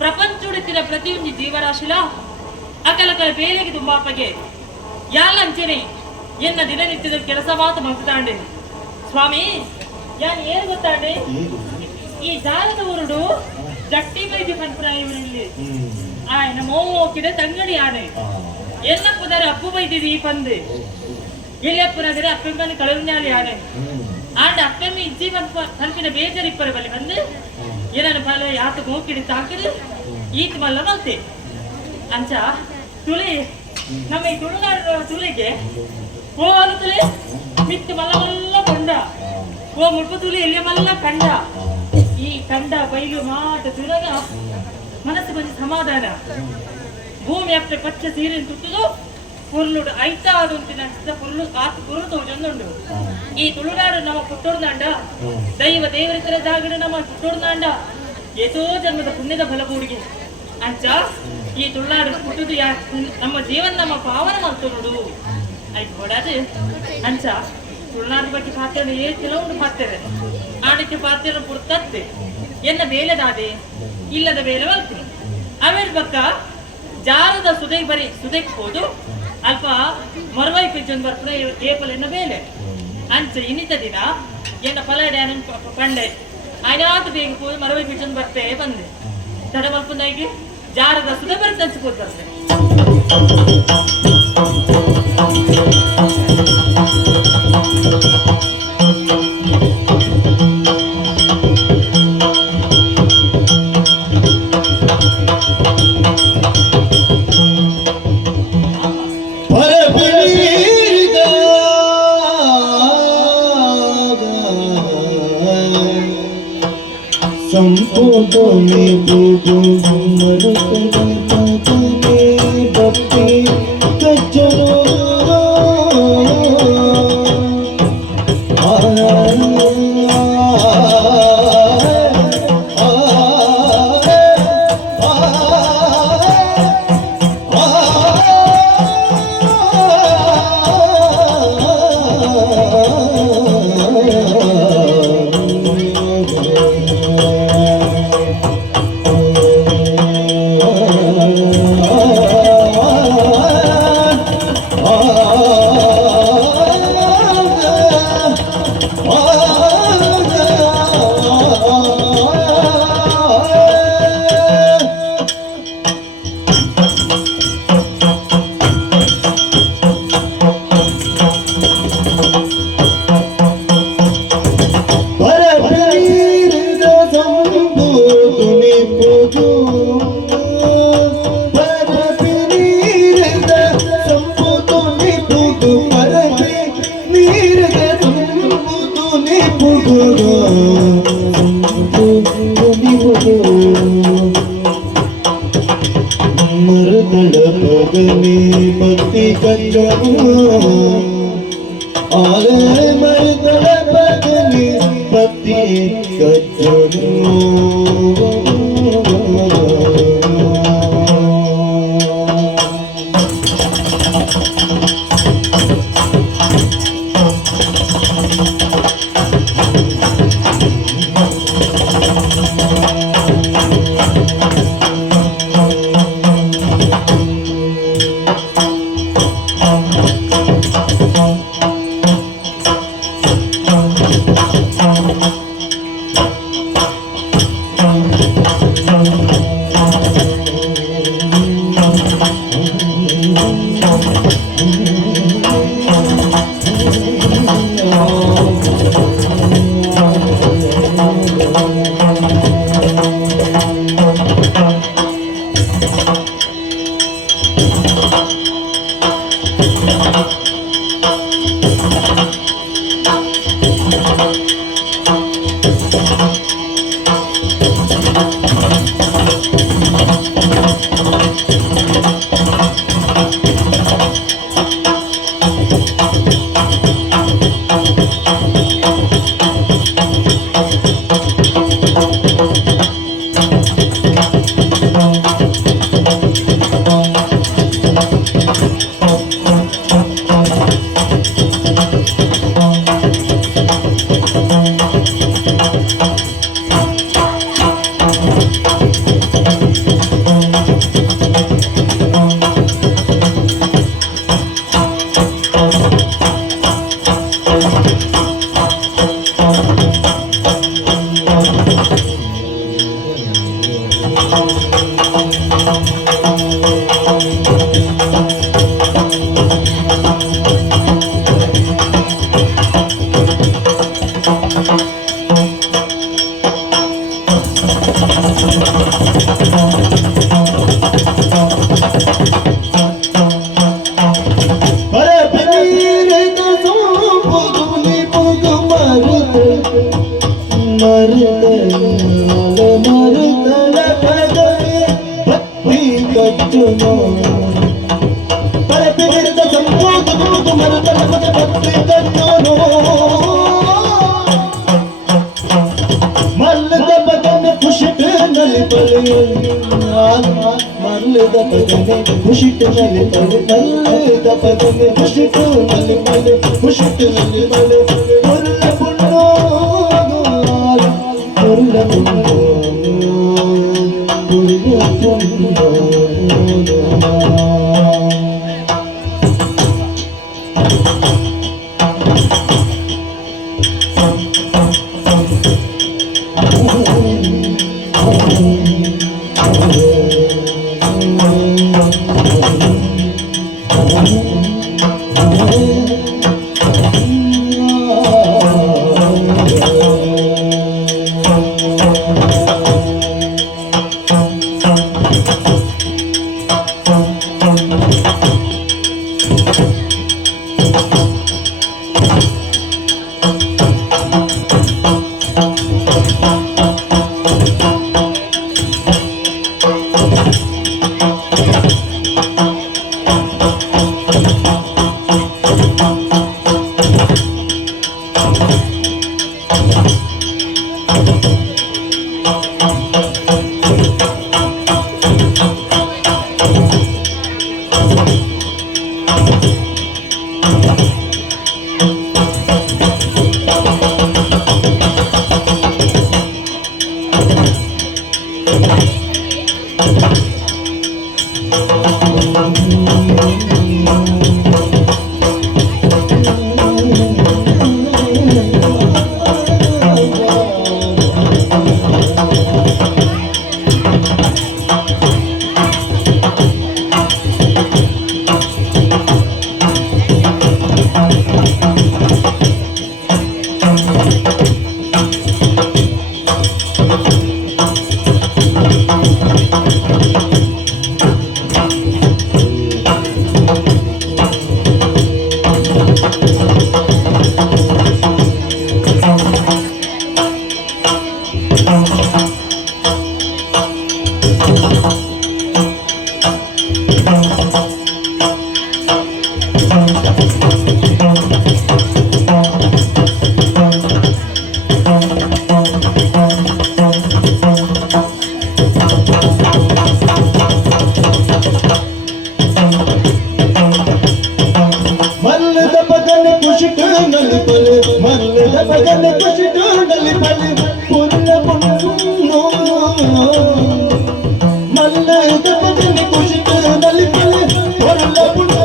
ప్రపంచుడితిన ప్రతియೊಂದು ಜೀವರಾಶಿಲ ಅಕಲಕಲ ಬೇಲೆಗೆ ದುಂಬಾಪಗೆ ಯಾಲಂಚನೆ ಎನ್ನ ದಿನನಿತ್ಯದ ಕೆಲಸ ಮಾತು ಮಗ್ತಾಂಡೆ ಸ್ವಾಮಿ ಯಾನ್ ಏನು ಗೊತ್ತಾಂಡೆ ಈ ಜಾಲದ ಊರುಡು ಜಟ್ಟಿ ಬೈದಿ ಕನ್ಪುರ ಇವರಲ್ಲಿ ಆಯ್ನ ಮೋಕಿದೆ ತಂಗಡಿ ಆನೆ ಎಲ್ಲಪ್ಪದಾರೆ ಅಪ್ಪು ಬೈದಿದಿ ಪಂದೆ ಎಲ್ಲಪ್ಪನಾದರೆ ಅಪ್ಪೆಮ್ಮನ ಕಳವನ್ಯಾಲಿ ಆನೆ ಆಂಡ ಅಪ್ಪೆಮ್ಮ ಇಜ್ಜಿ ಕನ್ಪಿನ ಬೇಜರಿಪ್ಪರ ಬಲ್ಲಿ ಬಂದು ಏನನ್ನು ಫಲ ಯಾತ ಗೋಕಿಡಿ ತಾಕಿದ್ರೆ ಈತ ಮಲ್ಲ ಮಲ್ತೆ ಅಂಚ ತುಳಿ ನಮ್ಮ ಈ ತುಳುನಾಡ ತುಳಿಗೆ ಓ ಅಲ್ಲ ತುಳಿ ಮಿತ್ತು ಮಲ್ಲ ಮಲ್ಲ ಕಂಡ ಓ ಮುಳ್ಪ ತುಳಿ ಎಲ್ಲಿ ಮಲ್ಲ ಕಂಡ ಈ ಕಂಡ ಬೈಲು ಮಾಟ ತುಳಗ ಮನಸ್ಸು ಬಂದ ಸಮಾಧಾನ ಭೂಮಿ ಅಪ್ಪ ಪಚ್ಚ ಸೀರೆ ತುತ್ತದು ಪುರ್ಲುಡು ಐತಾ ಅದುಂಟಿನ ಪುರ್ಲು ಕಾತು ಪುರು ತೋಜೊಂದುಂಡು ಈ ತುಳುನಾಡು ನಮ್ಮ ಪುಟ್ಟೋಡ್ನಾಂಡ ದೈವ ದೇವರಿತರ ಜಾಗಡ ನಮ್ಮ ಪುಟ್ಟೋಡ್ನಾಂಡ ಏತೋ ಜನ್ಮದ ಪುಣ್ಯದ ಫಲಗೂಡಿಗೆ ಅಂಚ ಈ ತುಳುನಾಡು ಪುಟ್ಟದು ನಮ್ಮ ಜೀವನ ನಮ್ಮ ಪಾವನ ಮಾಡ್ತೋಡು ಆಯ್ತು ಕೊಡದು ಅಂಚ ತುಳುನಾಡು ಬಗ್ಗೆ ಪಾತ್ರೆ ಕೆಲವೊಂದು ಪಾತ್ರೆ ಆಡಕ್ಕೆ ಪಾತ್ರೆ ಪುಡ್ತತ್ತೆ ಎನ್ನ ಬೇಲೆದಾದೆ ಇಲ್ಲದ ಬೇಲೆ ಬಲ್ತೀನಿ ಆಮೇಲೆ ಬಕ್ಕ ಜಾರದ ಸುದೈ ಬರಿ ಸುದೈಕ್ ಹೋದು ಅಲ್ಪ ಮರವೈ ಪಿಜ್ಜನ್ ಬರ್ತಾರೆ ಏಪಲ್ ಎನ್ನ ಬೇಲೆ ಅಂಚ ಇನ್ನಿತ ದಿನ ಎನ್ನ ಪಲಾಡೆ ಪಂಡೆ ಆಯ್ತು ಬೇಗ ಹೋಗಿ ಮರವೈ ಪಿಜ್ಜನ್ ಬರ್ತೆ ಬಂದೆ ತಡ ಮಲ್ಪನಾಗಿ ಜಾರದ ಸುದ ಬರುತ್ತೆ ಅನ್ಸ್ಬೋದು ಬರ್ತೆ ಸಂಪೂರ್ಣನೆ ಗೋಗೋ ಮರಕನೆ ಭಕ್ತಿ ಕಚ್ಚನೋ ಮಲ್ಲದ ಬದನೆ ಕುಶಿತ ನಲಿಪಲೆ ಹೊರಲ ಪುಂಡು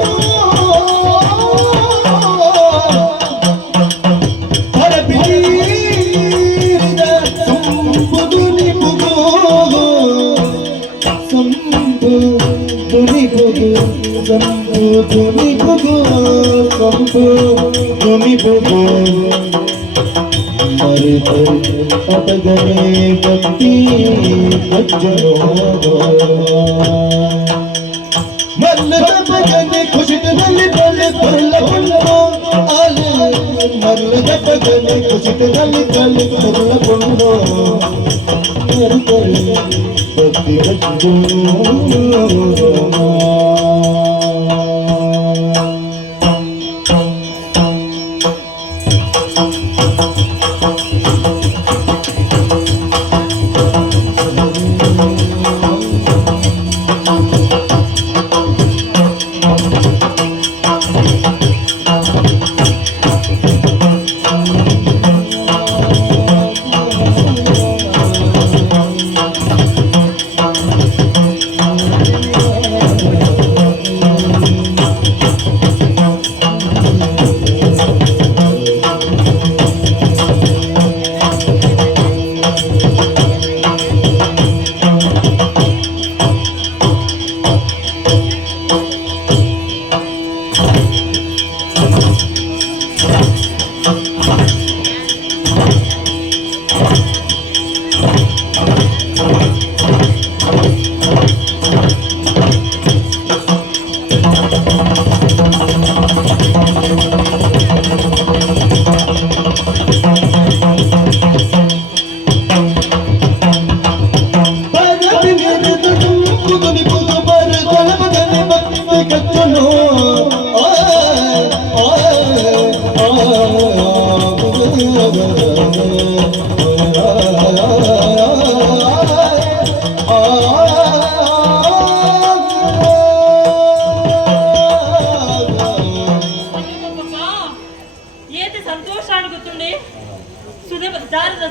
ಹೊರಬಿದ ಸಂಬುದು ನಿಪುಗೋ ಸಂಬುದು ನಿಪುಗೋ ಸಂಬುದು ನಿಪುಗೋ ಸಂಬುದು ನಿಪುಗೋ ಅಪಗನೆ ಭಕ್ತಿ ಸಜ್ಜನೋ ಮಲ್ಲದ ಬಗನೆ ಖುಷಿತದಲ್ಲಿ ಬಲೆ ಬಲ್ಲ ಬಣ್ಣೋ ಆಲೆ ಮಲ್ಲದ ಬಗನೆ ಖುಷಿತದಲ್ಲಿ ಬಲೆ ಬಲ್ಲ ಬಣ್ಣೋ ಭಕ್ತಿ ಸಜ್ಜನೋ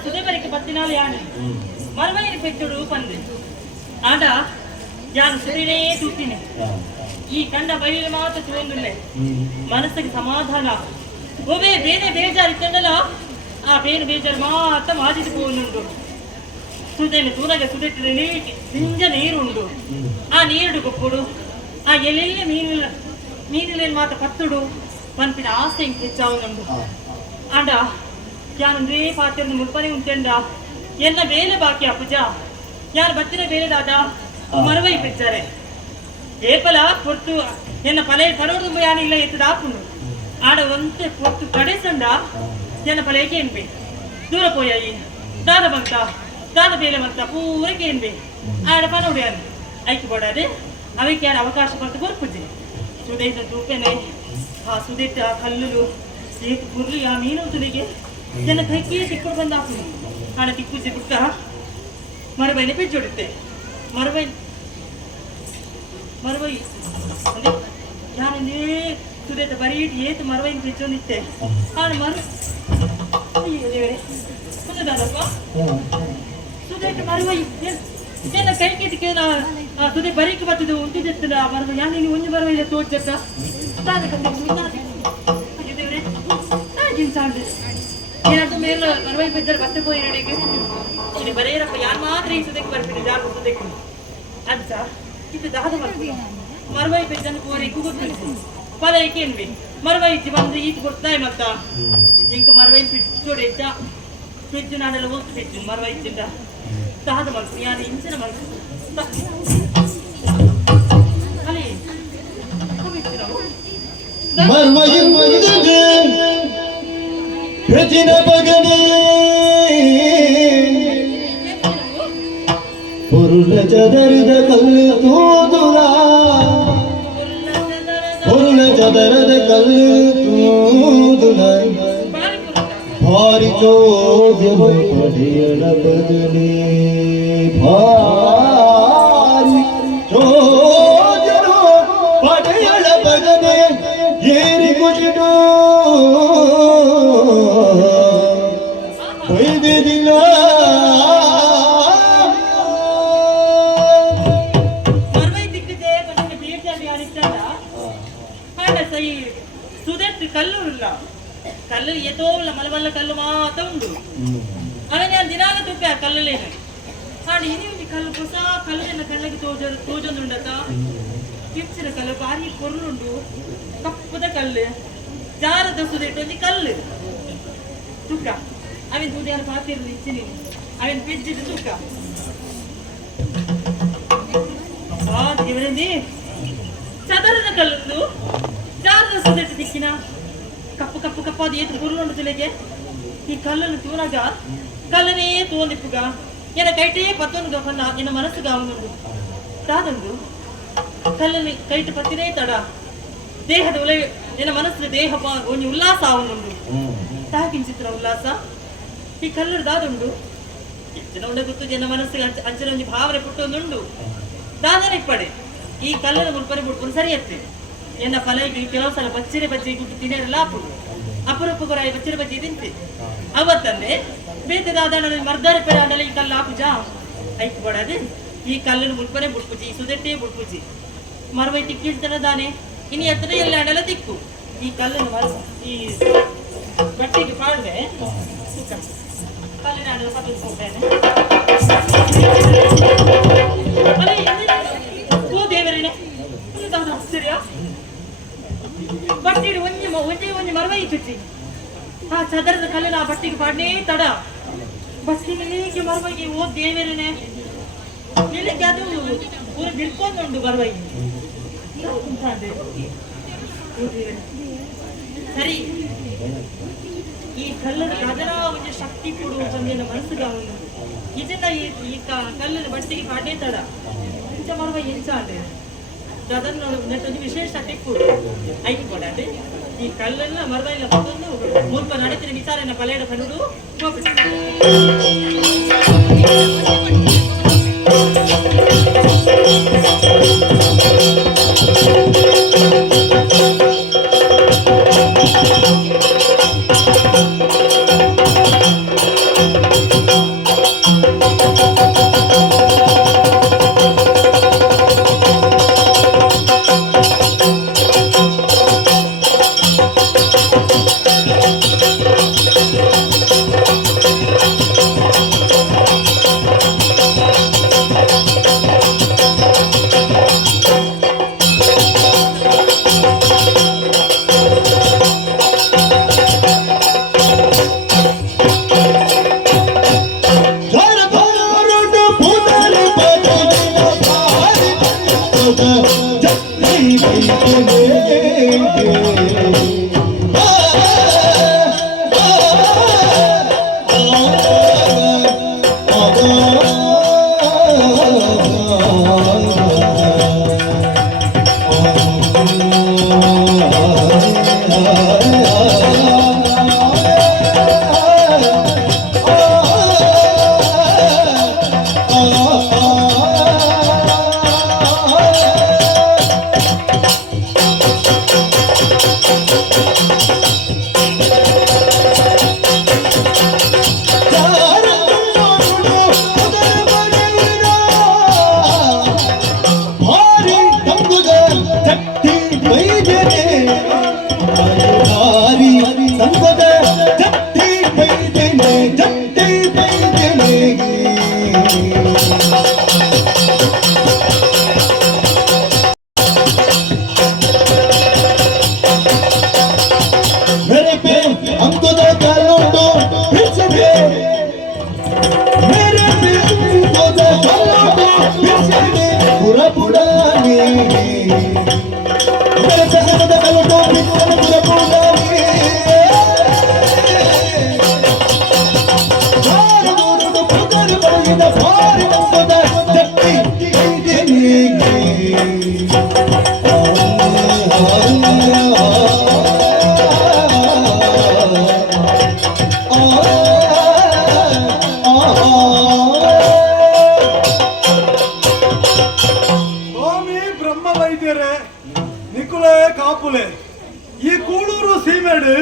సుదేబరికి పత్తినాలు యాని మరవైన పెట్టుడు పంది ఆట యాను సుదినే ತುತ್ತಿನಿ ಈ ಕಂಡ ಬೈಲಿ ಮಾತ್ರ ತುವೆಂದುಲ್ಲೆ ಮನಸ್ಸಿಗೆ ಸಮಾಧಾನ ಒಬ್ಬೇ ಬೇನೆ ಬೇಜಾರು ಇತ್ತಂಡಲ ಆ ಬೇನೆ ಬೇಜಾರು ಮಾತ್ರ ಮಾಜಿದು ಪೋನುಂಡು ಸುದೇನೆ ತೂನಗೆ ಸುದೆಟ್ಟಿದ ನಿಂಜ ನೀರುಂಡು ಆ ನೀರು ಗೊಪ್ಪುಡು ಆ ಎಲ್ಲೆಲ್ಲಿ ಮೀನಿಲೇನು ಮಾತ್ರ ಪತ್ತುಡು ಪನ್ಪಿನ ಆಸೆ ಇಂಕ ಹೆಚ್ಚಾವುನುಂಡು ಆಂಡ ಯಾನಂದ್ರೆ ಪಾತ್ರೆ ಮುಲ್ಪನೆ ಉಂಟೆಂಡ ಎನ್ನ ಬೇಲೆ ಬಾಕಿ ಅಪ್ಪುಜ ಯಾರು ಬತ್ತಿನ ಬೇಲೆದಾದ ಮರವೈ ಪೆಚ್ಚಾರೆ ಏಪಲ ಪೊರ್ತು ಎನ್ನ ಪಲೆ ಕಡೋಡು ಯಾನ ಇಲ್ಲ ಎತ್ತದ ಹಾಕೊಂಡು ಆಡ ಒಂತೆ ಪೊರ್ತು ಕಡೆಸಂಡ ಎನ್ನ ಪಲೆಗೆ ಏನ್ಬೆ ದೂರ ಪೋಯಾಯಿ ದಾದ ಬಂತ ದಾದ ಬೇಲೆ ಬಂತ ಪೂರಕ್ಕೆ ಏನ್ಬೆ ಆಡ ಪನೋಡ್ಯಾನ ಐಕಿ ಕೊಡದೆ ಅವಕ್ಕೆ ಯಾರು ಅವಕಾಶ ಪಟ್ಟು ಕೊರ್ಪುಜೆ ಸುದೇಶ ತೂಪೆನೆ ಆ ಸುದೆಟ್ಟ ಆ ಕಲ್ಲುಲು ಏಕೆ ಕುರ್ಲಿ ಆ ಮೀನು ತುಲಿಗೆ ಜನ ಕೈಕಿ ತಿಕ್ಕೊಂಡು ಬಂದ ಹಾಕೊಂಡು ಆಡ ತಿಕ್ಕುಜಿ ಬಿಟ್ಟ ಮರಬೈನೆ ಪೆಚ್ಚೊಡುತ್ತೆ ಮರಬೈ ಅಂದ್ರೆ ಯಾರಂದ್ರೆ ಸುದೇತ ಬರೀಟ್ ಏತು ಮರವೈನ್ ಪೆಚ್ಚೊಂದಿತ್ತೆ ಆಡ ಮರ ದೇವರೇ ಸುದೇದಪ್ಪ ಸುದೇತ ಮರವೈ ಏನ ಕೈಕಿ ತಿಕ್ಕ ಸುದೆ ಬರೀಕ್ ಬರ್ತದೆ ಉಂಟಿದೆತ್ತದ ಮರವ ಯಾನ ನೀನು ಒಂದು ಮರವೈಲೆ ತೋರ್ಜತ್ತ ತಾದ ದೇವರೇ ಜಿನ್ಸಾಂಡೆ ಏನಾದ್ರು ಮೇಲೆ ಮರವೈ ಪೆಜ್ಜರ್ ಬತ್ತೆ ಪೋಯಿ ನಡೆಗೆ ಇದು ಬರೆಯರಪ್ಪ ಯಾರು ಮಾತ್ರ ಈ ಸುದಕ್ಕೆ ಬರ್ತೀನಿ ಜಾಗ ಸುದಕ್ಕೆ ಅದು ಸಹ ಇದು ದಾದ ಬರ್ತೀನಿ ಮರವೈ ಪೆಜ್ಜನ್ನು ಕೋರಿಗೂ ಗೊತ್ತಿತ್ತು ಪದ ಏಕೇನ್ವಿ ಮರವೈ ಇಚ್ಚಿ ಬಂದು ಈತ ಗೊತ್ತಾಯ್ ಮತ್ತ ಇಂಕ ಮರವೈ ಪಿಚ್ಚೋಡೆ ಇದ್ದ ಪೆಜ್ಜು ನಾನೆಲ್ಲ ಓದ್ತು ಪೆಜ್ಜು ಮರವೈ ಇಚ್ಚಿದ್ದ ದಾದ ಮಾಡ್ತೀನಿ ಯಾರು ಇಂಚಿನ ಮಾಡ್ತೀನಿ ಅಲ್ಲಿ ಮರವೈ ಪ್ರತಿನ ಬಗನೆ ಪುರುಳ ಚದರದ ಕಲ್ಲು ತೋದುರ ಪುರುಳ ಚದರದ ಕಲ್ಲು ತೋದುರ ಭಾರಿ ಚೋದ್ಯಮ ಪಡೆಯಲ ಬದನೆ ಭಾರಿ ಚೋದ್ಯಮ ಪಡೆಯಲ ಬದನೆ ಏರಿ ಕುಜಿಡು ಕಲ್ಲುಲ್ಲ ಕಲ್ಲಲ್ಲಿ ಏತೋ ಮಲಮಲ್ಲ ಕಲ್ಲು ಮಾತ ಉಂಡು ಅವನೇ ದಿನಾಲ ತುಪ್ಪೆ ಆ ಕಲ್ಲಲ್ಲೇನು ಹಾಡು ಇನಿ ಕಲ್ಲು ಹೊಸ ಕಲ್ಲನ್ನ ಕಳ್ಳಗೆ ತೋಜೊಂದುಂಡತ ಕಿಚ್ಚಿನ ಕಲ್ಲು ಭಾರಿ ಕೊರ್ಲುಂಡು ಕಪ್ಪದ ಕಲ್ಲು ಜಾರದ ಸುದೇಟೊಂದು ಕಲ್ಲು ತುಕ್ಕ ಅವನ್ ತೂದಿಯಾರು ಪಾತಿರ್ಲಿ ಇಚ್ಚಿನಿ ಅವನ್ ಪಿಜ್ಜಿದ ತುಕ್ಕ ದೇವರಲ್ಲಿ ಚದರದ ಕಲ್ಲೊಂದು ಜಾರದ ಸುದೇಟ ದಿಕ್ಕಿನ ಕಪ್ಪು ಕಪ್ಪು ಕಪ್ಪಾದ ಏತು ಕೊರ್ಲುಂಡು ತುಲೆಗೆ ಈ ಕಲ್ಲನ್ನು ತೂರಾಗ ಕಲ್ಲನೇ ತೋಂದಿಪ್ಪುಗ ಏನ ಕೈಟೇ ಪತ್ತೊಂದು ಗಫನ್ನ ನಿನ್ನ ಮನಸ್ಸುಗ ಅವನುಂಡು ತಾದಂದು ಕಲ್ಲಲ್ಲಿ ಕೈಟ ಪತ್ತಿನೇ ತಡ ದೇಹದ ಒಲೆ ನಿನ್ನ ಮನಸ್ಸಿನ ದೇಹ ಒಂದು ಉಲ್ಲಾಸ ಅವನುಂಡು ತಾಕಿಂಚಿತ್ರ ಉಲ್ಲಾಸ ಈ ಕಲ್ಲರು ದಾದುಂಡು ಹೆಚ್ಚಿನ ಉಂಡ ಗೊತ್ತು ಜನ ಮನಸ್ಸಿಗೆ ಅಂಚಿನ ಒಂದು ಭಾವನೆ ಪುಟ್ಟೊಂದುಂಡು ದಾದನ ಇಪ್ಪಡೆ ಈ ಕಲ್ಲನ ಮುಲ್ಪನೆ ಬಿಟ್ಕೊಂಡು ಸರಿಯತ್ತೆ ಎನ್ನ ಫಲಗಿ ಕೆಲವು ಸಲ ಬಚ್ಚಿರೆ ಬಜ್ಜಿ ಗುಟ್ಟು ತಿನ್ನರಲ್ಲ ಅಪ್ಪುಡು ಅಪರೂಪಗೊರಾಯಿ ಬಚ್ಚಿರೆ ಬಜ್ಜಿ ತಿಂತೆ ಅವತ್ತನ್ನೇ ಬೇತದಾದ ಮರ್ದಾರ ಪೇರಾಂಡಲ್ಲಿ ಈ ಕಲ್ಲು ಆಪುಜಾ ಐಕ್ ಬಡದೆ ಈ ಕಲ್ಲನ್ನು ಮುಲ್ಪನೆ ಬುಡ್ಪುಜಿ ಸುದೆಟ್ಟೆ ಬುಡ್ಪುಜಿ ಮರವೈ ತಿಕ್ಕಿಡ್ತಾನ ದಾನೆ ಇನ್ನು ಎತ್ತನೆ ಎಲ್ಲ ಆಡಲ್ಲ ತಿಕ್ಕು ಈ ಕಲ್ಲನ್ನು ಮರ ಈ ಬಟ್ಟೆಗೆ ಪಾಡ್ವೆ ಕಲ್ಲಿನ ಆಡಲು ಸಬ್ಬಿಸ್ಕೊಳ್ತೇನೆ ಓ ದೇವರೇನೆ ಆಶ್ಚರ್ಯ ಬಟ್ಟೆ ಒಂಜಿ ಮರವೈ ಚುಚ್ಚಿ ಆ ಚದರದ ಕಲ್ಲಿನ ಆ ಬಟ್ಟೆಗೆ ಪಾಡ್ನೇ ತಡ ಬಸ್ಸಿನಲ್ಲಿ ಮರವಾಗಿ ಓ ದೇವರೇನೆ ನಿಲ್ಲಿಗೆ ಅದು ಊರು ಬಿಡ್ಕೊಂಡುಂಡು ಬರವಾಗಿ ಸರಿ ಈ ಕಲ್ಲದ ಅದರ ಒಂದು ಶಕ್ತಿ ಕೊಡುವ ಬಂದಿನ ಮನಸ್ಸಿಗೆ ಅವನು ಇದನ್ನ ಈ ಕಲ್ಲದ ಬಟ್ಟೆಗೆ ಪಾಡ್ನೇ ತಡ ಇಂಚ ಮರವ ಎಂಚ ಆಡೆ ಅದನ್ನು ನೆಟ್ಟೊಂದು ವಿಶೇಷ ಟೆಕ್ಕು ಐದು ಕೊಡದೆ ಈ ಕಲ್ಲೆಲ್ಲ ಮರದ ಇಲ್ಲ ಮತ್ತೊಂದು ಮುಲ್ಪ ನಡೆತಿನ ವಿಚಾರನ ಪಲೆಯಡ ಕಣ್ಣುಡು ಕಾಪುಲೆ ಈ ಕೂಳೂರು ಸೀಮೆಡು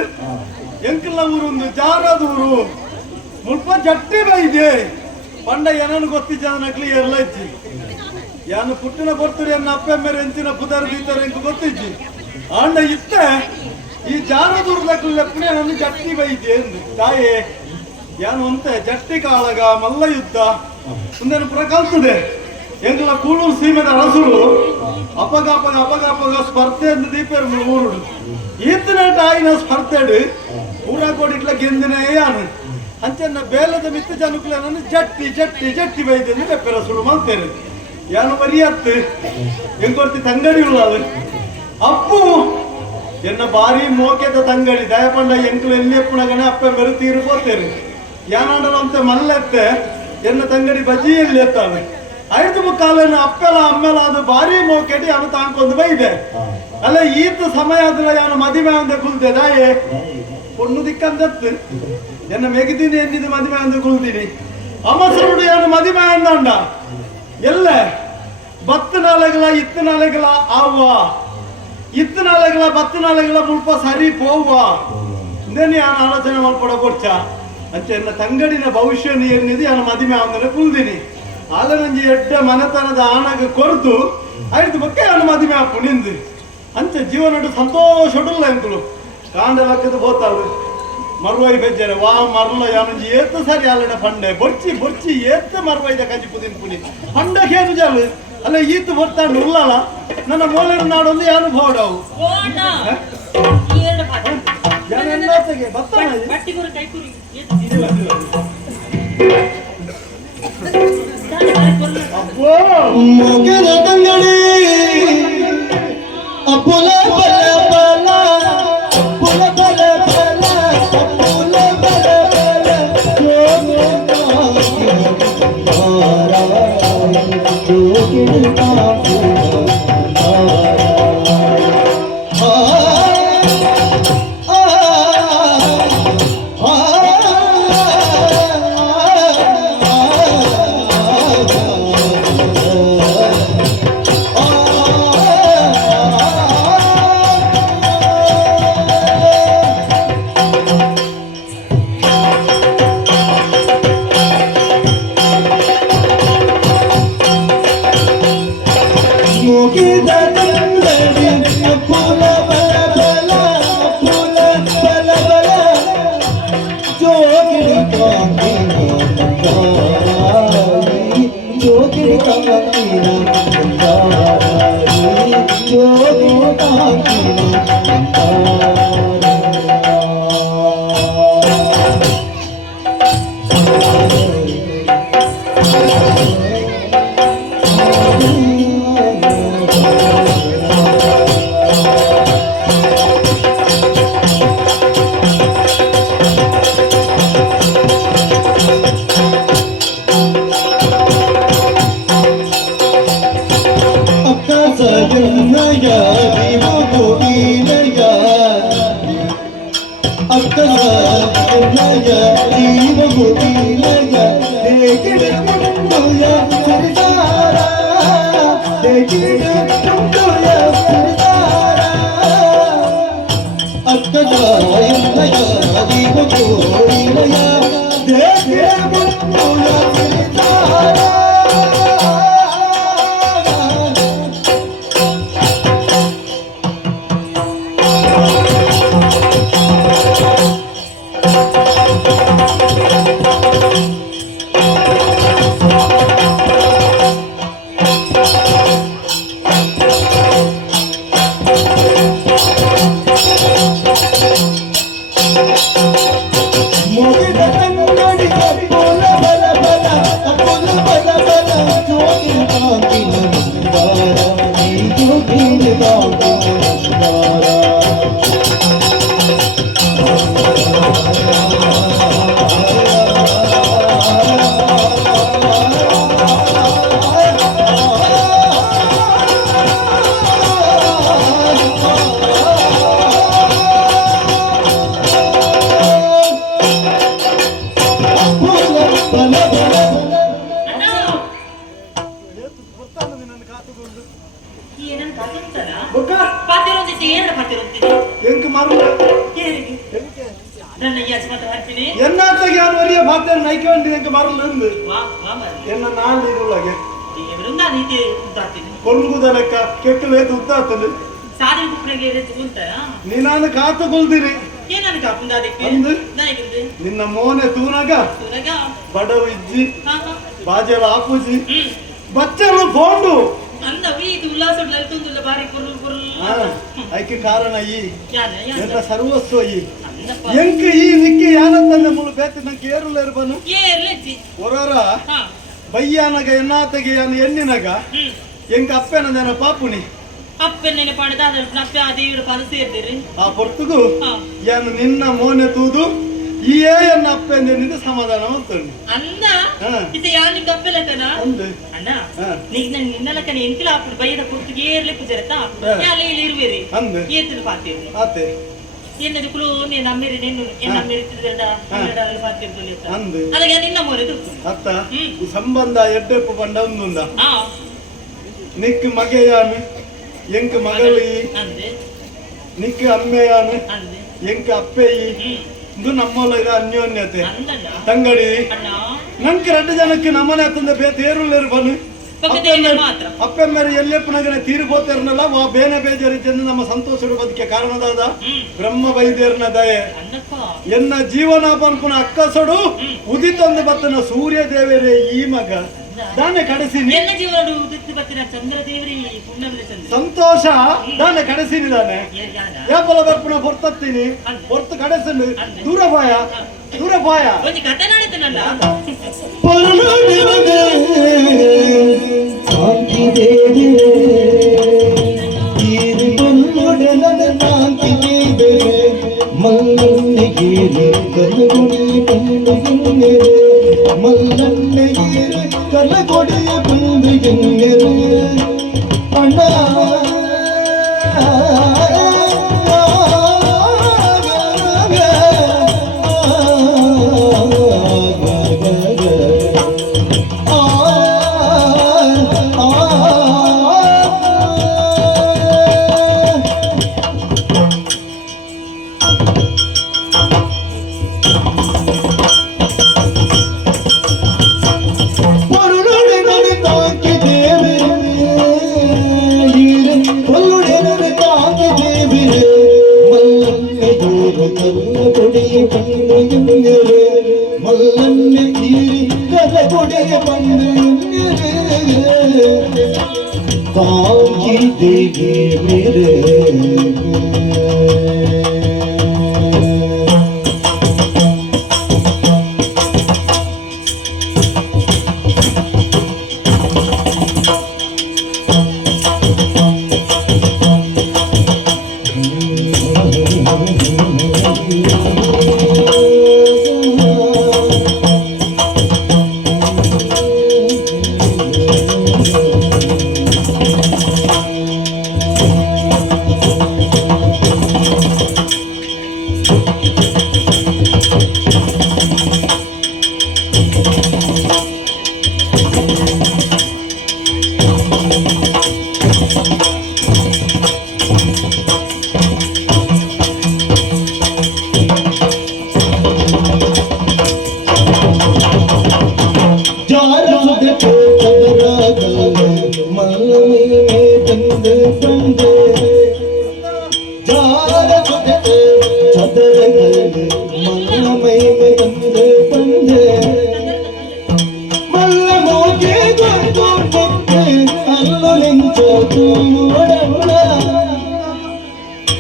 ಎಂಕಲ್ನ ಊರೊಂದು ಜಾರದೂರು ಮುಲ್ಪ ಜಟ್ಟಿ ಬೈದೆ ಪಂಡ ಏನನ್ನು ಗೊತ್ತಿಜ್ಜ ನಕ್ಲಿ ಎಲ್ಲ ಇಜ್ಜಿ ಯಾನು ಪುಟ್ಟಿನ ಕೊಡ್ತೀರಿ ಅನ್ನ ಅಪ್ಪ ಮೇರೆ ಎಂಚಿನ ಪುದರ್ ಬೀತಾರೆ ಎಂಕ ಗೊತ್ತಿಜ್ಜಿ ಆಂಡ ಇತ್ತೆ ಈ ಜಾರದೂರ್ದಕ್ಕೂ ನನ್ನ ಜಟ್ಟಿ ಬೈದ್ಯ ಎಂದು ತಾಯೇ ಯಾನು ಅಂತ ಜಟ್ಟಿ ಕಾಳಗ ಮಲ್ಲ ಯುದ್ಧ ಮುಂದೇನು ಪ್ರಕಲ್ತದೆ ಎಂಗಳ ಕೂಳೂರು ಸೀಮೆದ ಅರಸುರು ಅಪಗ ಅಪಗ ಅಪಗ ಅಪಗ ಸ್ಪರ್ಧೆ ಅಂತ ದೀಪೇರು ಊರುಡು ಈತನ ಆಯ್ನ ಸ್ಪರ್ಧೆಡು ಊರ ಕೋಡಿಟ್ಲ ಗೆಂದಿನೇ ಯಾನು ಅಂಚನ್ನ ಬೇಲದ ಮಿತ್ತ ಜನಕ್ಲ ನನ್ನ ಜಟ್ಟಿ ಜಟ್ಟಿ ಜಟ್ಟಿ ಬೈದ್ಯ ಪೆಪ್ಪೆರ ಸುಡು ಮಾಡ್ತೇನೆ ಯಾನು ಬರಿಯತ್ತು ಎಂಗೊರ್ತಿ ತಂಗಡಿ ಉಳ್ಳದು ಅಪ್ಪು ಎನ್ನ ಬಾರಿ ಮೋಕೆದ ತಂಗಡಿ ದಯಪಂಡ ಎಂಕ್ಲು ಎಲ್ಲಿಯಪ್ಪಣಗನೆ ಅಪ್ಪ ಬೆರು ತೀರು ಹೋಗ್ತೇನೆ ಯಾನಂತ ಮಲ್ಲೆತ್ತೆ ಎನ್ನ ತಂಗಡಿ ಬಜ್ಜಿಯಲ್ಲಿ ಎತ್ತಾವೆ ಐದು ಮುಕ್ಕಾಲನ್ನು ಅಪ್ಪೆಲ ಅಮ್ಮೆಲ ಅದು ಬಾರಿ ಮೋಕೆಡಿ ಅವನು ತಾಂಕೊಂದು ಬೈದೆ ಅಲ್ಲ ಈತ ಸಮಯ ಆದ್ರೆ ಯಾನು ಮದುವೆ ಅಂದ ಕುಲ್ದೆ ದಾಯೆ பொண்ணு ದಿಕ್ಕಂದತ್ತು ಎನ್ನ ಮೆಗಿದೀನಿ ಎನ್ನಿದು ಮದುವೆ ಅಂದ ಕುಲ್ತೀನಿ ಅಮಸರುಡು ಯಾನು ಮದುವೆ ಅಂದಂಡ ಎಲ್ಲ ಬತ್ತು ನಾಳೆಗಳ ಇತ್ತು ನಾಳೆಗಳ ಆವ್ವ ಇತ್ತು ನಾಳೆಗಳ ಬತ್ತು ನಾಳೆಗಳ ಮುಲ್ಪ ಸರಿ ಪೋವ್ವ ಇಂದೇನು ಯಾನು ಆಲೋಚನೆ ಮಾಡ್ಕೊಡ ಕೊಡ್ಚ ಅಂಚ ಎನ್ನ ತಂಗಡಿನ ಭವಿಷ್ಯ ಏನಿದೆ ಯಾನು ಮದುವೆ ಅಂದ್ರೆ ಕುಲ್ದಿನಿ ಆಲ ನಂಜಿ ಎಡ್ಡ ಮನೆತನದ ಆಣಗ ಕೊರ್ದು ಐದು ಬಕ್ಕೆ ಯಾನು ಮದುವೆ ಹಾಕು ನಿಂದು ಅಂಚ ಜೀವನ ಸಂತೋಷಡುಲ್ಲ ಎಂಕಲು ಕಾಂಡ ಲಕ್ಕದ ಬೋತಾಳು ಮರುವೈ ಬೆಜ್ಜರೆ ವಾ ಮರಲ ಯಾನಂಜಿ ಏತ್ತು ಸರಿ ಅಲ್ಲಡ ಪಂಡೆ ಬೊರ್ಚಿ ಬೊರ್ಚಿ ಏತ್ತು ಮರುವೈದ ಕಂಜಿ ಪುದಿನ ಪುನಿ ಪಂಡಕೇನು ಜಾಲು ಅಲ್ಲ ಈತು ಬರ್ತಾಂಡು ಉಲ್ಲಲ್ಲ ನನ್ನ ಮೋಲನ ನಾಡೊಂದು ಯಾನು ಬೋಡವು ಯಾನೆಲ್ಲಾತಗೆ ಬತ್ತಾನ ಅಪ್ಪೋ ಮೊಗೆದ ತಂಗಡಿ ಅಪ್ಪುಲ ಬಲ ಬಲ ಅಪ್ಪುಲ ಬಲ ಬಲ ಅಪ್ಪುಲ ಬಲ ಬಲ ಕೊಲ್ಗುದ ಲೆಕ್ಕ ಕೆಕ್ಕಲೇದು ಉದ್ದಾತನು ಸಾರಿ ಕುಪ್ಪಳಿಗೆ ಉಂಟಾ ನೀನಾನು ಕಾತು ಕೊಲ್ದಿರಿ ಏನಾನು ಕಾಪುಂದ ಅದಕ್ಕೆ ಅಂದು ನಾಯಿಗಿಂದು ನಿನ್ನ ಮೋನೆ ತೂನಗ ಸೂರಗ ಬಡವು ಇಜ್ಜಿ ಹಾ ಹಾ ಬಾಜೆಲ ಆಪುಜಿ ಬಚ್ಚಲು ಫೋಂಡು ಅಂದವಿ ಇದು ಉಲ್ಲಾಸ ತುಂದುಲ್ಲ ಬಾರಿ ಪುರುಲ್ ಪುರುಲ್ ಐಕೆ ಕಾರಣ ಈ ಯಾನ ಎಲ್ಲ ಸರ್ವಸ್ವ ಈ ಅಂದಪ್ಪ ಎಂಕ ಈ ನಿಕ್ಕಿ ಯಾನತ್ತನ್ನ ಮುಳು ಬೇತಿ ನಂಗೆ ಏರುಲೇರು ಬನು ಏರ್ಲೆಜ್ಜಿ ಹೊರರ ಹಾ ಬಯ್ಯಾನಗ ಎನ್ನಾತಗೆ ಯಾನ ಎಣ್ಣಿನಗ ಎಂಕ ಅಪ್ಪೆನ ಜನ ಪಾಪುನಿ ಅಪ್ಪೆನ್ನೆನೆ ಪಡೆದ ಅದ್ರ ನಪ್ಪೆ ಆ ದೇವರು ಪದ ಸೇರ್ದಿರಿ ಆ ಪೊರ್ತುಗು ಹಾ ಯಾನು ನಿನ್ನ ಮೋನೆ ತೂದು ಈ ಎನ್ನ ಅಪ್ಪೆಂದೇನಿದು ಸಮಾಧಾನ ಅಂತಂಡು ಅಂದ ಹಾ. ಇದು ಯಾನಿ ಕಪ್ಪೆಲಕನ ಅಂದು ಅಣ್ಣ ಹಾ. ನೀಗ ನಿನ್ನಲಕನ ಎಂತಿಲ ಅಪ್ಪು ಬೈದ ಪುರ್ತಿಗೆ ಏರ್ಲೆ ಕುಜರತ ಹಾ. ಯಾಲೆ ಇಲ್ಲಿ ಇರುವೇರಿ ಅಂದು ಏತಿಲು ಪಾತಿರು ಆತೆ என்னது குழு நீ நம்பிரு நின்னு என்ன நம்பிருக்குதுடா என்னடா அது பாத்திருது ಅಂದು ಅದಕ್ಕೆ ನಿನ್ನ ಮೊರೆದು ಅತ್ತ ಈ ಸಂಬಂಧ ಎಡ್ಡೆಪ್ಪು ಬಂಡ ಒಂದುಂದ ಆ ನಿಕ್ ಮಗೆಯಾನು ಎಂಕ ಮಗಳು ಅಂದೆ ನಿಕ್ ಅಮ್ಮೆಯಾನು ಅಂದೆ ಎಂಕ ಅಪ್ಪೆಯಿ ಇದು ನಮ್ಮಲ್ಲ ಇರೋ ಅನ್ಯೋನ್ಯತೆ ಅಂದಣ್ಣ ತಂಗಡಿ ಅಣ್ಣ ನಂಗೆ 2 ಜನಕ್ಕೆ ನಮ್ಮನೆ ಹತ್ತಂದ ಬೇತೇರುಲೇರು ಬನು ಪಕ್ಕದಲ್ಲಿ ಮಾತ್ರ ಅಪ್ಪೆಮ್ಮೆರು ಎಲ್ಲೆಪ್ಪನಗನೆ ತೀರು ಬೋತಿರ್ನಲ್ಲ ವಾ ಬೇನೆ ಬೇಜಾರಿದ್ದ ನಮ್ಮ ಸಂತೋಷದ ಬದುಕೆ ಕಾರಣದಾದ ಬ್ರಹ್ಮ ವೈದ್ಯರ್ನ ದಯೆ ಅನ್ನಪ್ಪ ಎನ್ನ ಜೀವನ ಪನ್ಪುನ ಅಕ್ಕಸಡು ಉದಿತೊಂದು ಬತ್ತನ ಸೂರ್ಯ ದೇವರೇ ಈ ಮಗ ದಾನೆ ಕಡೆಸಿನಿ ಎಲ್ಲ ಜೀವನ ಉದಿತ್ತು ಬರ್ತೀರ ಚಂದ್ರ ದೇವರಿ ಪುಣ್ಯವಿದೆ ಚಂದ್ರ ಸಂತೋಷ ದಾನೆ ಕಡೆಸಿನಿ ದಾನೆ ಯಾನ ಯಾಪಲ ಬರ್ಪುನ ಹೊರ್ತತ್ತೀನಿ ಹೊರ್ತು ಕಡೆಸಲು ದೂರಪಾಯ ದೂರಪಾಯ ಒಂದು ಕತೆ ನಡೀತನಲ್ಲ ಕಲಗೊಡಿಯ ಬಂದು ಅಣ್ಣ ಮಲ್ಲನ್ನೆ ತೀರಿ ಕಲಗೊಡೆಯ ಬಂದರೆ ಕಾಂಕಿ ದೇವಿ ಮೇರೆ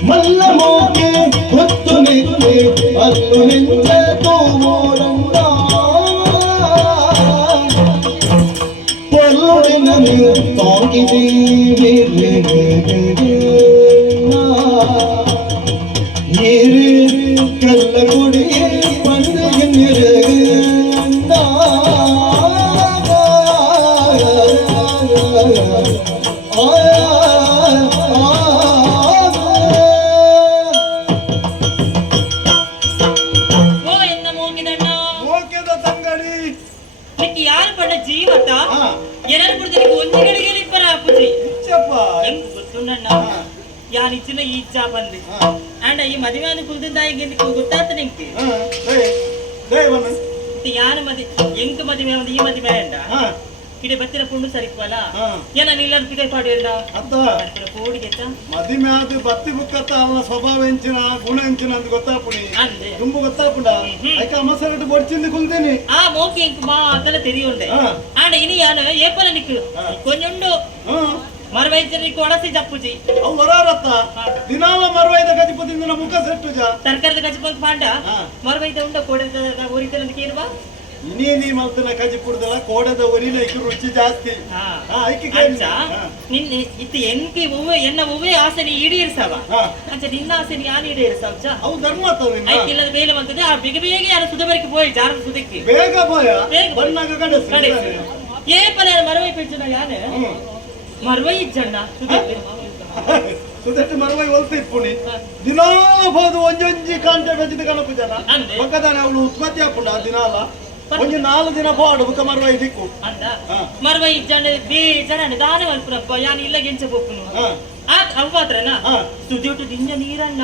ಮಲ್ಲ ಮೋಕೆ ಹೊತ್ತು ನಿಂತೆ ಅಲ್ಲು ನಿಂತ ತೋರಂಗ ಪೊಲ್ಲೊಡಿನ ತಾಗಿದೀವಿ ಕಲ್ಲಗುಡಿ ಪಂಡಿಗೆ ಯಾರು ಪಡ ಜೀವತ ಎರಡು ಬಿಡ್ದಕ್ಕೆ ಒಂಜಿಗಳಿಗೆ ಇಬ್ಬರ ಅಪ್ಪುಜಿ ಹೆಂಗ್ ಗೊತ್ತುಂಡಣ್ಣ ಯಾನ್ ಇಚ್ಚಿನ ಈ ಇಚ್ಛಾ ಬಂದೆ ಅಂಡ ಈ ಮದುವೆ ಕುಲ್ದಿಂದ ಈಗ ಗೊತ್ತಾತ ನಿಂಗೆ ಯಾನ ಮದಿ ಎಂಕ ಮದುವೆ ಈ ಮದುವೆ ಅಂಡ ಇಡೆ ಬತ್ತಿನ ಪುಂಡು ಸರಿಕ್ವಲ್ಲ ಹಾ. ಏನ ನಿಲ್ಲನ್ ಪಿದೆ ಪಾಡಿಲ್ಲ ಅತ್ತ ಬತ್ತಿನ ಪೋಡಿಗೆತ್ತ ಮದಿಮೆ ಆದ ಬತ್ತಿ ಬುಕ್ಕತ್ತ ಅವನ ಸ್ವಭಾವ ಎಂಚಿನ ಗುಣ ಎಂಚಿನ ಅಂತ ಗೊತ್ತಾಪುನಿ ಅಂದೆ ತುಂಬ ಗೊತ್ತಾಪುಂಡ ಐಕ ಮಸಾಲಟ್ಟು ಬೊಡ್ಚಿಂದ ಕುಲ್ದೇನಿ ಆ ಮೋಕಿ మా అతల తెరియుండే ఆడ ఇని యాన ఏపల నిక్కు కొంచెండు మరవైద్య నీకు ಒಳಸಿ ಜಪ್ಪುಜಿ ಅವು ವರಾರತ್ತ ದಿನಾಲ ಮರವೈದ ಗಜಪತಿಂದ ಮುಖ ಸೆಟ್ಟು ಜಾ ತರಕಾರಿ ಗಜಪತಿ ಪಾಂಡ ಮರವೈದ್ಯ ಉಂಡ ಕೋಡೆದ ಊರಿತನ ಕೇಳುವ ನೀ ಮಲ್ತನ ಕಜಿ ಕುಡ್ದಲ್ಲ ಕೋಡದ ಒರಿನ ಐಕಿ ರುಚಿ ಜಾಸ್ತಿ ಐಕಿ ನಿನ್ನೆ ಇತ್ತು ಎನ್ಕಿ ಹೂವೆ ಎನ್ನ ಹೂವೆ ಆಸೆ ನೀ ಈಡೇರಿಸವ ಅಂಚ ನಿನ್ನ ಆಸೆ ನೀ ಯಾರು ಈಡೇರಿಸವ ಅವು ಧರ್ಮ ಐಕಿಲ್ಲದ ಬೇಲೆ ಬಂತದೆ ಆ ಬೇಗ ಬೇಗ ಯಾರು ಸುಧಬರಿಗೆ ಹೋಯ್ ಜಾರದ ಸುದಕ್ಕೆ ಬೇಗ ಬೋಯ ಬಣ್ಣಾಗ ಕಡೆ ಏ ಪಲ ಮರವೈ ಪೆಂಚನ ಯಾನೆ ಮರವೈ ಇಜ್ಜಣ್ಣ ಸುದಕ್ಕೆ ಸುದಟ್ಟು ಮರವೈ ಒಲ್ತ ಇಪ್ಪುನಿ ದಿನಾಲ ಬೋದು ಒಂಜೊಂಜಿ ಕಾಂಟೆ ಬೆಜ್ಜಿದ ಕಣಪು ಜನ ಪಕ್ಕದಾನೆ ಅವಳು ಉತ್ಪತ್ತಿ ಹಾಪುಂಡ ದಿನಾಲ ಒಂಜಿ 4 ದಿನ ಬೋಡು ಬುಕ್ಕ ಮರವೈ ದಿಕ್ಕು ಅಂದ ಮರವೈ ಇಜ್ಜಣ್ಣ ಬೇಜಾರ ದಾನ ಮಲ್ಪುರಪ್ಪ ಯಾನ್ ಇಲ್ಲ ಗೆಂಚ ಬೋಪುನು ಅವ್ವಾತ್ರನ ಸುದಿಟ್ಟು ದಿಂಜ ನೀರಣ್ಣ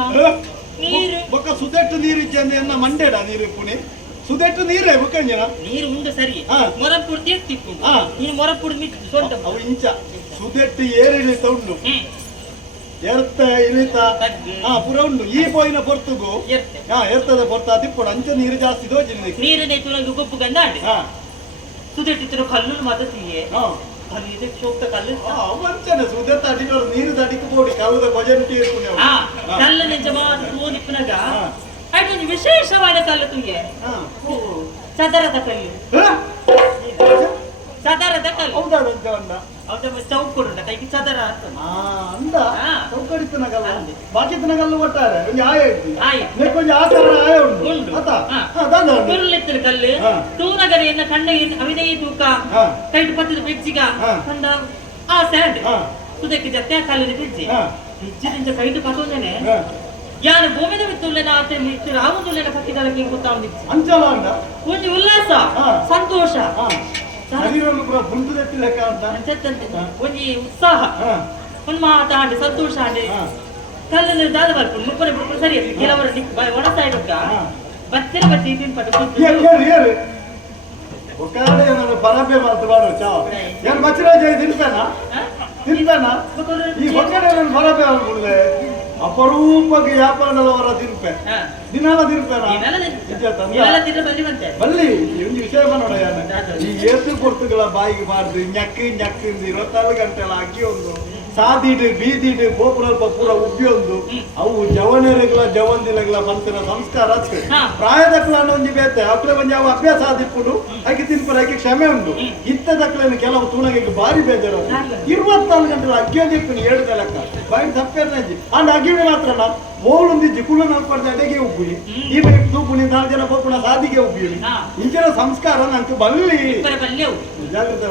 ನೀರು ಬೊಕ್ಕ ಸುದಟ್ಟು ನೀರು ಇಜ್ಜಂದ ಎನ್ನ ಮಂಡೇಡ ನೀರು ಇಪ್ಪುನಿ ಸುದಟ್ಟು ನೀರೇ ಬುಕ್ಕಂಜನ ನೀರು ಉಂಡು ಸರಿ ಮೊರಪುಡು ತೀರ್ತಿಪ್ಪು ನೀನು ಮೊರಪುಡು ಮಿಟ್ಟು ಸೊಂಟ ಅವು ಇಂಚ ಸುದಟ್ಟು ಏರಿಳಿತ ಉಂಡು ಎರ್ತ ಇಳಿತ ಪುರ ಉಂಡು ಈ ಪೋಯಿನ ಪೊರ್ತುಗು ಎರ್ತದ ಪೊರ್ತ ತಿಪ್ಪುಡು ಅಂಚ ನೀರು ಜಾಸ್ತಿ ದೋಜಿಲ್ಲ ನೀರನೇ ತುಳಗು ಗೊಪ್ಪು ಗಂದಾಂಡೆ ಸುದಟ್ಟಿತ್ತಿರೋ ಕಲ್ಲು ಮದತಿಯೇ ಕಲ್ಲು ಇದೆ ಶೋಕ್ತ ಕಲ್ಲು ಅವಂಚನೆ ಸುದತ್ತ ಅಡಿನೋರು ನೀರು ದಡಿಕು ಬೋಡಿ ಕಲ್ಲದ ಭಜಂಟಿ ಇರ್ಪುನೆ ಕಲ್ಲು ನಿಜ ಮಾತು ಓದಿಪ್ಪನಾಗ ಅದೊಂದು ವಿಶೇಷವಾದ ಕಲ್ಲು ತುಗೆ ಚದರದ ಕಲ್ಲು ಚದರದ ಕಲ್ಲು ಹೌದಾದಂತ ಅಂದ ಚೌಕುಂಡ ಕೈಗೆ ಚದರ ಅಂದ ಚೌಕಡಿತನಗಲ್ಲ ಬಾಕಿತನಗಲ್ಲ ಒಟ್ಟಾರೆ ಒಂದು ಆಯ ಇತ್ತು ಕೊಂಚ ಆಕಾರ ಆಯ ಉಂಟು ಕುರುಳಿತ್ತಿನ ಕಲ್ಲು ತೂನಗರಿಯನ್ನ ಕಂಡ ಅವಿದೈ ತೂಕ ಕೈಟ್ ಪತ್ತದ ಬೆಜ್ಜಿಗ ಕಂಡ ಆ ಸ್ಯಾಂಡ್ ಸುದಕ್ಕೆ ಜತ್ತೆ ಕಲ್ಲಿನ ಬೆಜ್ಜಿ ಬೆಜ್ಜಿನಿಂದ ಕೈಟ್ ಪತ್ತೊಂದೇನೆ ಯಾನು ಭೂಮಿದ ಬಿತ್ತುಲ್ಲೆನ ಆತೆ ಮಿತ್ತು ರಾಮದುಲ್ಲೆನ ಪಕ್ಕಿದಲಕ್ಕೆ ಗೊತ್ತಾಂದಿತ್ತು ಅಂಚಲ ಅಂದ ಒಂದು ಉಲ್ಲಾಸ ಸಂತೋಷ ಶರೀರವನ್ನು ಪೂರ ಬುಂದುದೆತ್ತಿ ಲೆಕ್ಕ ಅಂತ ಒಂಜಿ ಉತ್ಸಾಹ ಒಂದು ಮಾತಾಡಿ ಸಂತೋಷ ಆಡಿ ಕಲ್ಲಲ್ಲಿ ದಾದ ಬರ್ಕೊಂಡು ಮುಪ್ಪನೆ ಬಿಡ್ಕೊಂಡು ಸರಿ ಕೆಲವರು ಒಣ ಸೈಡ್ಗ ಬತ್ತಿರ ಬತ್ತಿ ತಿನ್ಪಟ್ಟು ಒಕ್ಕಾಡೆ ನಾನು ಪರಬೆ ಮಾಡ್ತು ಬಾಡು ಚಾವ್ ಏನು ಬಚ್ಚರಾಜ ತಿನ್ಪೇನಾ ಈ ಒಕ್ಕಡೆ ನಾನು ಪರಬೆ ಅನ್ಕೊಂಡೆ ಅಪರೂಪಕ್ಕೆ ವ್ಯಾಪಾರದವರ ತಿರುಪೆ ದಿನಾಲ ಬಲ್ಲಿ ಒಂದು ವಿಷಯ ನೋಡ ಈ ಏಸು ಪೊರ್ತುಗಳ ಬಾಯಿಗೆ ಬಾರ್ದು ñಕ್ಕಿ 24 ಗಂಟೆಲ ಅಕ್ಕಿ ಒಂದು ಸಾದಿಡು ಬೀದಿಡು ಗೋಪುರಲ್ಪ ಪೂರ ಉಬ್ಬಿ ಒಂದು ಅವು ಜವನರೆಗಳ ಜವಂದಿಲೆಗಳ ಮಂತಿನ ಸಂಸ್ಕಾರ ಪ್ರಾಯದಕ್ಲ ಒಂಜಿ ಬೇತೆ ಅಕ್ಲೆ ಒಂಜಿ ಅವು ಅಭ್ಯಾಸ ಆದಿಪ್ಪುಡು ಆಕೆ ತಿನ್ಪರ ಆಕೆ ಕ್ಷಮೆ ಉಂಟು ಇತ್ತದಕ್ಲೇನು ಕೆಲವು ತುಣಗೆ ಬಾರಿ ಬೇಜಾರು 24 ಗಂಟೆಲ ಅಗ್ಗಿ ಒಂದಿಪ್ಪು 7 ಲೆಕ್ಕ ಬಾಯಿ ತಪ್ಪೇರ್ನಂಜಿ ಅಂಡ್ ಅಗ್ಗಿವಿ ಮಾತ್ರ ನಾ ಮೋಳುಂದಿಜ್ಜಿ ಕುಳ್ಳು ನಾಲ್ಕು ಅಡೆಗೆ ಉಬ್ಬಿ ಈ ತೂಪುನಿ 4 ಜನ ಪೋಪುನ ಸಾದಿಗೆ ಉಬ್ಬಿ ಇಂಚಿನ ಸಂಸ್ಕಾರ ನಂಗೆ ಬಲ್ಲಿ ಜಾಗ್ರತೆ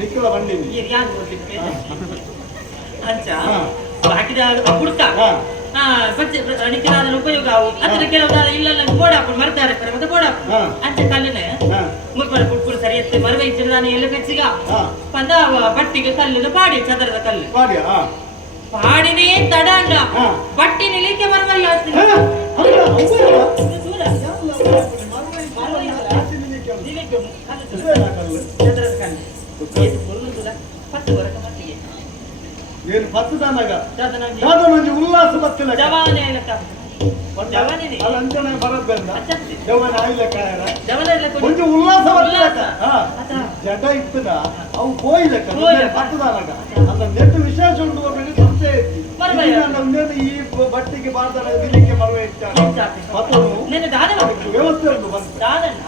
ನಿಕ್ಕಲ ಬಂಡಿ ಅಂಚ ಹಾಕಿದ ಹುಡ್ಕ ನಿಕ್ಕಿನ ಉಪಯೋಗ ಅವು ಅದ್ರ ಕೆಲವು ಇಲ್ಲ ಬೋಡಾಪುಡು ಮರ್ತಾರೆ ಮತ್ತೆ ಬೋಡಾಪುಡು ಅಂಚ ಕಲ್ಲನೆ ಮುರ್ಬಲ್ ಕುಟ್ಕುಡು ಸರಿ ಎತ್ತೆ ಮರವೆ ಇದ್ದರೆ ನಾನು ಎಲ್ಲ ಬೆಚ್ಚಿಗ ಪಂದ ಬಟ್ಟಿಗೆ ಕಲ್ಲಿನ ಪಾಡಿ ಚದರದ ಕಲ್ಲು ಪಾಡಿನೇ ತಡ ಅಂಡ ಬಟ್ಟಿ ನಿಲಿಕ್ಕೆ ಮರವರಿ ಆಗ್ತೀನಿ ಚದರದ ಕಲ್ಲು ಪತ್ತು ವರಕ ಮಟ್ಟಿಗೆ ಏನು ಪತ್ತದಾನಾಗ ಯಾದೊಂದು ಉಲ್ಲಾಸ ಬತ್ತಿಲ್ಲ ಜವಾನೆ ಲೆಕ್ಕ ಜವಾನೆ ಅಲ್ಲ ಅಂಚನೆ ಬರಬೇಡ ಜವಾನ ಆಯ್ಲೆಕ್ಕ ಒಂದು ಕೊಂಚ ಉಲ್ಲಾಸ ಬತ್ತಿಲ್ಲ ಜಡ ಇತ್ತದ ಅವು ಕೋಯಿಲೆಕ್ಕ ಪತ್ತದಾನಾಗ ಅಲ್ಲ ನೆಟ್ಟು ವಿಶೇಷ ಉಂಟು ಹೋಗ್ಬೇಕು ಸಂಶಯ ಐತಿ ಈ ಬಟ್ಟಿಗೆ ಬಾರ್ದಾನ ದಿನಕ್ಕೆ ಮರವೆ ಇಟ್ಟ ವ್ಯವಸ್ಥೆ ಉಂಟು ಬಂತು ಬಾಲಿಕೆ